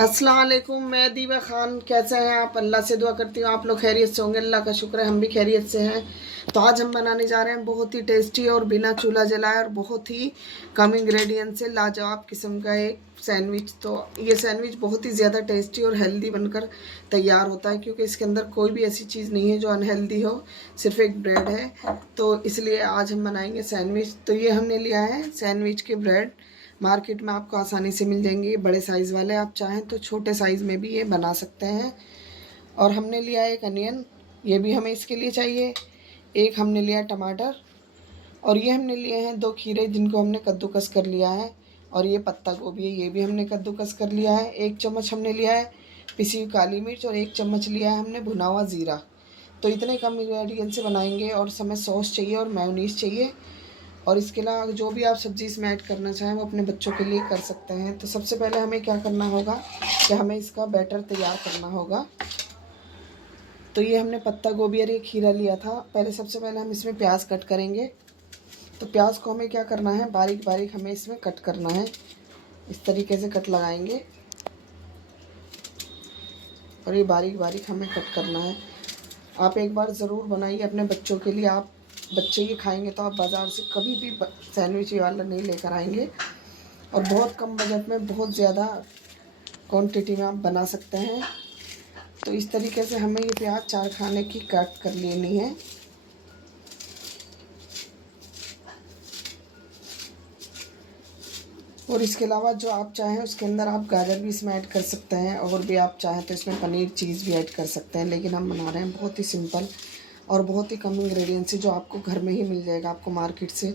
अस्सलाम वालेकुम। मैं दीवा खान। कैसे हैं आप? अल्लाह से दुआ करती हूँ आप लोग खैरियत से होंगे। अल्लाह का शुक्र है हम भी खैरियत से हैं। तो आज हम बनाने जा रहे हैं बहुत ही टेस्टी और बिना चूल्हा जलाए और बहुत ही कम इंग्रेडिएंट से लाजवाब किस्म का एक सैंडविच। तो ये सैंडविच बहुत ही ज़्यादा टेस्टी और हेल्दी बनकर तैयार होता है, क्योंकि इसके अंदर कोई भी ऐसी चीज़ नहीं है जो अनहेल्दी हो, सिर्फ एक ब्रेड है। तो इसलिए आज हम बनाएंगे सैंडविच। तो ये हमने लिया है सैंडविच के ब्रेड। मार्केट में आपको आसानी से मिल जाएंगे, बड़े साइज़ वाले। आप चाहें तो छोटे साइज़ में भी ये बना सकते हैं। और हमने लिया एक अनियन, ये भी हमें इसके लिए चाहिए। एक हमने लिया टमाटर, और ये हमने लिए हैं 2 खीरे जिनको हमने कद्दूकस कर लिया है। और ये पत्ता गोभी है, ये भी हमने कद्दूकस कर लिया है। 1 चम्मच हमने लिया है पिसी हुई काली मिर्च, और 1 चम्मच लिया है हमने भुना हुआ ज़ीरा। तो इतने कम इंग्रेडिएंट से बनाएंगे। और हमें सॉस चाहिए और मेयोनीज़ चाहिए। और इसके अलावा जो भी आप सब्ज़ी इसमें ऐड करना चाहें वो अपने बच्चों के लिए कर सकते हैं। तो सबसे पहले हमें क्या करना होगा कि हमें इसका बैटर तैयार करना होगा। तो ये हमने पत्ता गोभी और ये खीरा लिया था। पहले सबसे पहले हम इसमें प्याज कट करेंगे। तो प्याज को हमें क्या करना है, बारीक बारीक हमें इसमें कट करना है। इस तरीके से कट लगाएंगे और ये बारीक बारीक हमें कट करना है। आप एक बार ज़रूर बनाइए अपने बच्चों के लिए। आप बच्चे ये खाएंगे तो आप बाज़ार से कभी भी सैंडविच वाला नहीं लेकर आएंगे। और बहुत कम बजट में बहुत ज़्यादा क्वांटिटी में आप बना सकते हैं। तो इस तरीके से हमें ये प्याज 4 खाने की कट कर लेनी है। और इसके अलावा जो आप चाहें उसके अंदर आप गाजर भी इसमें ऐड कर सकते हैं, और भी आप चाहें तो इसमें पनीर चीज़ भी ऐड कर सकते हैं। लेकिन हम बना रहे हैं बहुत ही सिंपल और बहुत ही कम इंग्रेडिएंट से, जो आपको घर में ही मिल जाएगा। आपको मार्केट से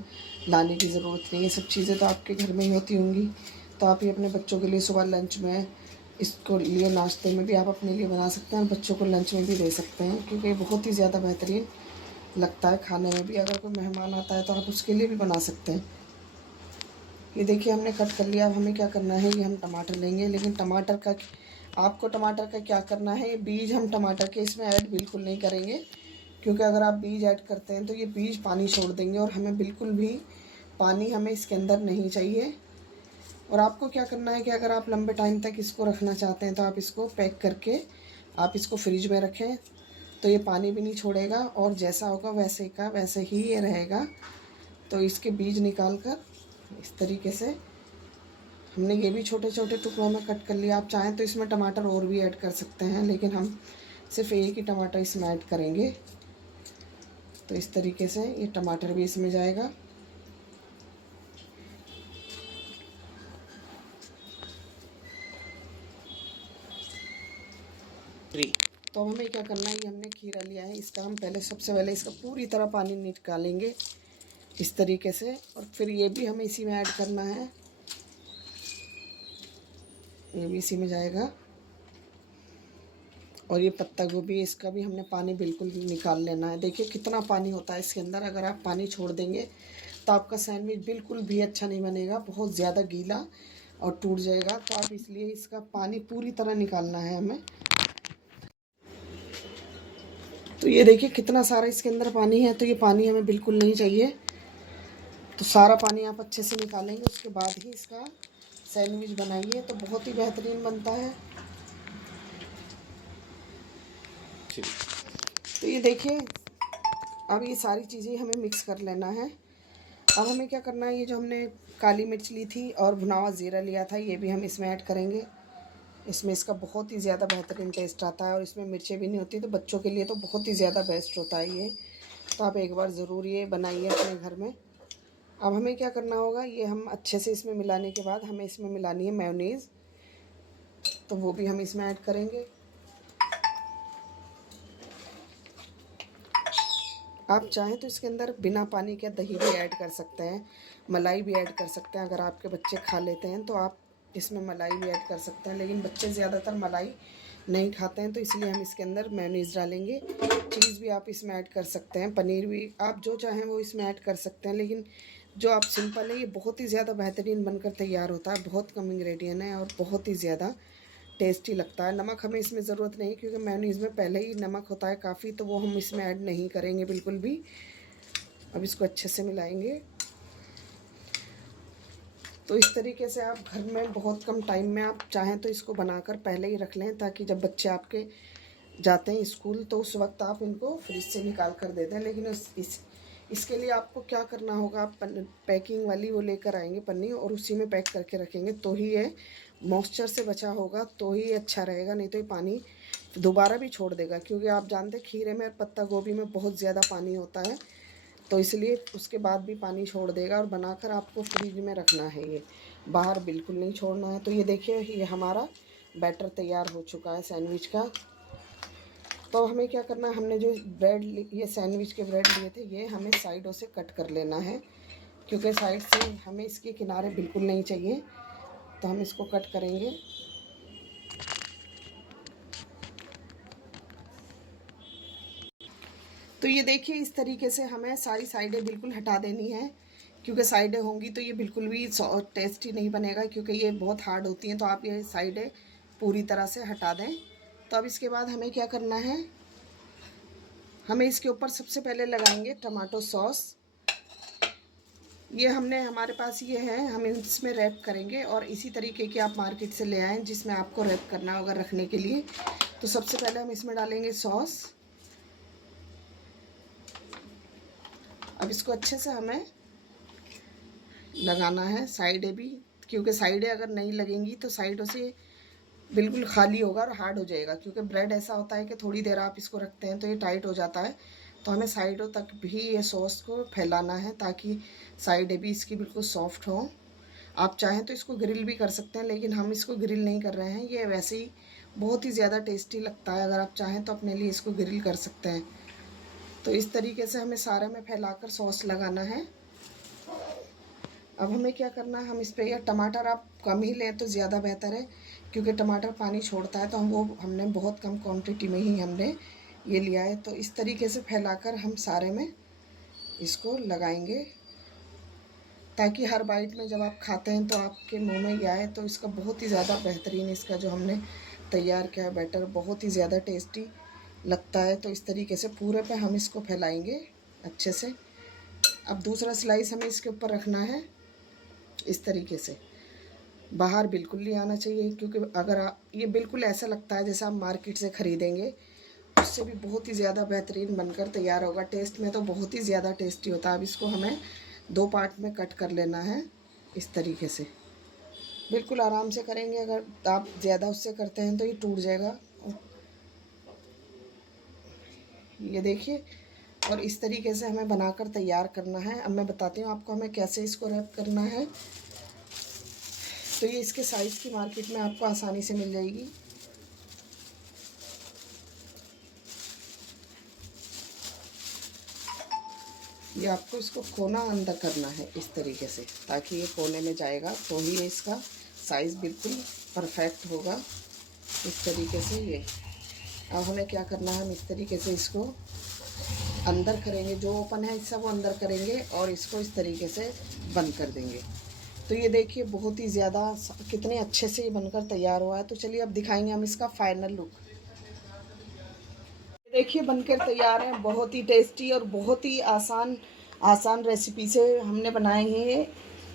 लाने की ज़रूरत नहीं है। सब चीज़ें तो आपके घर में ही होती होंगी। तो आप ये अपने बच्चों के लिए सुबह लंच में, इसको लिए नाश्ते में भी आप अपने लिए बना सकते हैं, और बच्चों को लंच में भी दे सकते हैं, क्योंकि बहुत ही ज़्यादा बेहतरीन लगता है खाने में भी। अगर कोई मेहमान आता है तो आप उसके लिए भी बना सकते हैं। ये देखिए हमने कट कर लिया। अब हमें क्या करना है, ये हम टमाटर लेंगे। लेकिन टमाटर का, आपको टमाटर का क्या करना है, ये बीज हम टमाटर के इसमें ऐड बिल्कुल नहीं करेंगे, क्योंकि अगर आप बीज ऐड करते हैं तो ये बीज पानी छोड़ देंगे, और हमें बिल्कुल भी पानी हमें इसके अंदर नहीं चाहिए। और आपको क्या करना है कि अगर आप लंबे टाइम तक इसको रखना चाहते हैं तो आप इसको पैक करके आप इसको फ्रिज में रखें। तो ये पानी भी नहीं छोड़ेगा, और जैसा होगा वैसे का वैसे ही ये रहेगा। तो इसके बीज निकाल कर इस तरीके से हमने ये भी छोटे छोटे टुकड़ों में कट कर लिया। आप चाहें तो इसमें टमाटर और भी ऐड कर सकते हैं, लेकिन हम सिर्फ एक ही टमाटर इसमें ऐड करेंगे। तो इस तरीके से ये टमाटर भी इसमें जाएगा। तो अब हमें क्या करना है, ये हमने खीरा लिया है, इसका हम पहले सबसे पहले इसका पूरी तरह पानी निकालेंगे इस तरीके से। और फिर ये भी हमें इसी में ऐड करना है, ये भी इसी में जाएगा। और ये पत्ता गोभी, इसका भी हमने पानी बिल्कुल निकाल लेना है। देखिए कितना पानी होता है इसके अंदर। अगर आप पानी छोड़ देंगे तो आपका सैंडविच बिल्कुल भी अच्छा नहीं बनेगा, बहुत ज़्यादा गीला और टूट जाएगा। तो आप इसलिए इसका पानी पूरी तरह निकालना है हमें। तो ये देखिए कितना सारा इसके अंदर पानी है। तो ये पानी हमें बिल्कुल नहीं चाहिए। तो सारा पानी आप अच्छे से निकालेंगे, उसके बाद ही इसका सैंडविच बनाइए, तो बहुत ही बेहतरीन बनता है। तो ये देखिए अब ये सारी चीज़ें हमें मिक्स कर लेना है। अब हमें क्या करना है, ये जो हमने काली मिर्च ली थी और भुना हुआ ज़ीरा लिया था, ये भी हम इसमें ऐड करेंगे। इसमें इसका बहुत ही ज़्यादा बेहतरीन टेस्ट आता है, और इसमें मिर्चें भी नहीं होती, तो बच्चों के लिए तो बहुत ही ज़्यादा बेस्ट होता है ये। तो आप एक बार ज़रूर ये बनाइए अपने घर में। अब हमें क्या करना होगा, ये हम अच्छे से इसमें मिलाने के बाद हमें इसमें मिलानी है मेयोनीज़। तो वो भी हम इसमें ऐड करेंगे। आप चाहें तो इसके अंदर बिना पानी के दही भी ऐड कर सकते हैं, मलाई भी ऐड कर सकते हैं। अगर आपके बच्चे खा लेते हैं तो आप इसमें मलाई भी ऐड कर सकते हैं, लेकिन बच्चे ज़्यादातर मलाई नहीं खाते हैं, तो इसलिए हम इसके अंदर मेयोनीज़ डालेंगे। चीज़ भी आप इसमें ऐड कर सकते हैं, पनीर भी आप जो चाहें वो इसमें ऐड कर सकते हैं। लेकिन जो आप सिंपल है, ये बहुत ही ज़्यादा बेहतरीन बनकर तैयार होता है। बहुत कम इंग्रेडिएंट है और बहुत ही ज़्यादा टेस्टी लगता है। नमक हमें इसमें ज़रूरत नहीं, क्योंकि मेयोनीज़ में पहले ही नमक होता है काफ़ी, तो वो हम इसमें ऐड नहीं करेंगे बिल्कुल भी। अब इसको अच्छे से मिलाएंगे। तो इस तरीके से आप घर में बहुत कम टाइम में आप चाहें तो इसको बनाकर पहले ही रख लें, ताकि जब बच्चे आपके जाते हैं स्कूल तो उस वक्त आप इनको फ्रिज से निकाल कर दे दें। लेकिन इसके लिए आपको क्या करना होगा, आप पैकिंग वाली वो लेकर आएंगे पन्नी, और उसी में पैक करके रखेंगे, तो ही ये मॉइस्चर से बचा होगा, तो ही अच्छा रहेगा। नहीं तो ये पानी दोबारा भी छोड़ देगा, क्योंकि आप जानते हैं खीरे में और पत्ता गोभी में बहुत ज़्यादा पानी होता है, तो इसलिए उसके बाद भी पानी छोड़ देगा। और बनाकर आपको फ्रिज में रखना है, ये बाहर बिल्कुल नहीं छोड़ना है। तो ये देखिए, ये हमारा बैटर तैयार हो चुका है सैंडविच का। तो हमें क्या करना है, हमने जो ब्रेड ये सैंडविच के ब्रेड लिए थे, ये हमें साइडों से कट कर लेना है, क्योंकि साइड से हमें इसके किनारे बिल्कुल नहीं चाहिए, तो हम इसको कट करेंगे। तो ये देखिए, इस तरीके से हमें सारी साइडें बिल्कुल हटा देनी है, क्योंकि साइडें होंगी तो ये बिल्कुल भी टेस्टी नहीं बनेगा, क्योंकि ये बहुत हार्ड होती हैं। तो आप ये साइडें पूरी तरह से हटा दें। तो अब इसके बाद हमें क्या करना है, हमें इसके ऊपर सबसे पहले लगाएंगे टमाटो सॉस। ये हमारे पास ये है, हम इसमें रैप करेंगे, और इसी तरीके की आप मार्केट से ले आएँ जिसमें आपको रैप करना होगा रखने के लिए। तो सबसे पहले हम इसमें डालेंगे सॉस। अब इसको अच्छे से हमें लगाना है साइडें भी, क्योंकि साइडें अगर नहीं लगेंगी तो साइडों से बिल्कुल खाली होगा और हार्ड हो जाएगा, क्योंकि ब्रेड ऐसा होता है कि थोड़ी देर आप इसको रखते हैं तो ये टाइट हो जाता है। तो हमें साइडों तक भी ये सॉस को फैलाना है, ताकि साइडें भी इसकी बिल्कुल सॉफ्ट हों। आप चाहें तो इसको ग्रिल भी कर सकते हैं, लेकिन हम इसको ग्रिल नहीं कर रहे हैं, ये वैसे ही बहुत ही ज़्यादा टेस्टी लगता है। अगर आप चाहें तो अपने लिए इसको ग्रिल कर सकते हैं। तो इस तरीके से हमें सारे में फैलाकर सॉस लगाना है। अब हमें क्या करना है, हम इस पर, या टमाटर आप कम ही लें तो ज़्यादा बेहतर है, क्योंकि टमाटर पानी छोड़ता है। तो हमने बहुत कम क्वांटिटी में ही हमने ये लिया है। तो इस तरीके से फैलाकर हम सारे में इसको लगाएंगे, ताकि हर बाइट में जब आप खाते हैं तो आपके मुंह में ये आए। तो इसका बहुत ही ज़्यादा बेहतरीन, इसका जो हमने तैयार किया है बैटर, बहुत ही ज़्यादा टेस्टी लगता है। तो इस तरीके से पूरे पे हम इसको फैलाएंगे अच्छे से। अब दूसरा स्लाइस हमें इसके ऊपर रखना है इस तरीके से, बाहर बिल्कुल नहीं आना चाहिए, क्योंकि अगर ये बिल्कुल ऐसा लगता है जैसे आप मार्केट से ख़रीदेंगे, उससे भी बहुत ही ज़्यादा बेहतरीन बनकर तैयार होगा। टेस्ट में तो बहुत ही ज़्यादा टेस्टी होता है। अब इसको हमें 2 पार्ट में कट कर लेना है इस तरीके से। बिल्कुल आराम से करेंगे, अगर आप ज़्यादा उससे करते हैं तो ये टूट जाएगा। ये देखिए, और इस तरीके से हमें बनाकर तैयार करना है। अब मैं बताती हूँ आपको हमें कैसे इसको रैप करना है। तो ये इसके साइज़ की मार्केट में आपको आसानी से मिल जाएगी। ये आपको इसको कोना अंदर करना है इस तरीके से, ताकि ये कोने में जाएगा तो ही इसका साइज़ बिल्कुल परफेक्ट होगा। इस तरीके से ये, अब हमें क्या करना है, हम इस तरीके से इसको अंदर करेंगे, जो ओपन है हिस्सा वो अंदर करेंगे, और इसको इस तरीके से बंद कर देंगे। तो ये देखिए, बहुत ही ज़्यादा कितने अच्छे से ये बनकर तैयार हुआ है। तो चलिए अब दिखाएंगे हम इसका फाइनल लुक। देखिए, बनकर तैयार है, बहुत ही टेस्टी और बहुत ही आसान रेसिपी से हमने बनाए हैं ये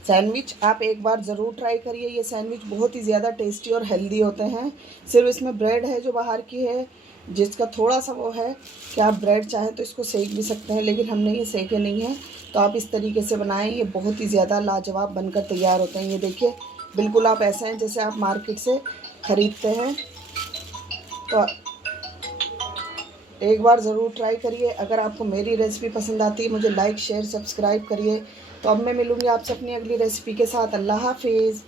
सैंडविच। आप एक बार ज़रूर ट्राई करिए। ये सैंडविच बहुत ही ज़्यादा टेस्टी और हेल्दी होते हैं। सिर्फ इसमें ब्रेड है जो बाहर की है, जिसका थोड़ा सा वो है कि आप ब्रेड चाहें तो इसको सेक भी सकते हैं, लेकिन हमने ये सेके नहीं है। तो आप इस तरीके से बनाएं, ये बहुत ही ज़्यादा लाजवाब बनकर तैयार होते हैं। ये देखिए, बिल्कुल आप ऐसे हैं जैसे आप मार्केट से ख़रीदते हैं। तो एक बार ज़रूर ट्राई करिए। अगर आपको मेरी रेसिपी पसंद आती है, मुझे लाइक शेयर सब्सक्राइब करिए। तो अब मैं मिलूँगी आपसे अपनी अगली रेसिपी के साथ। अल्लाह हाफिज़।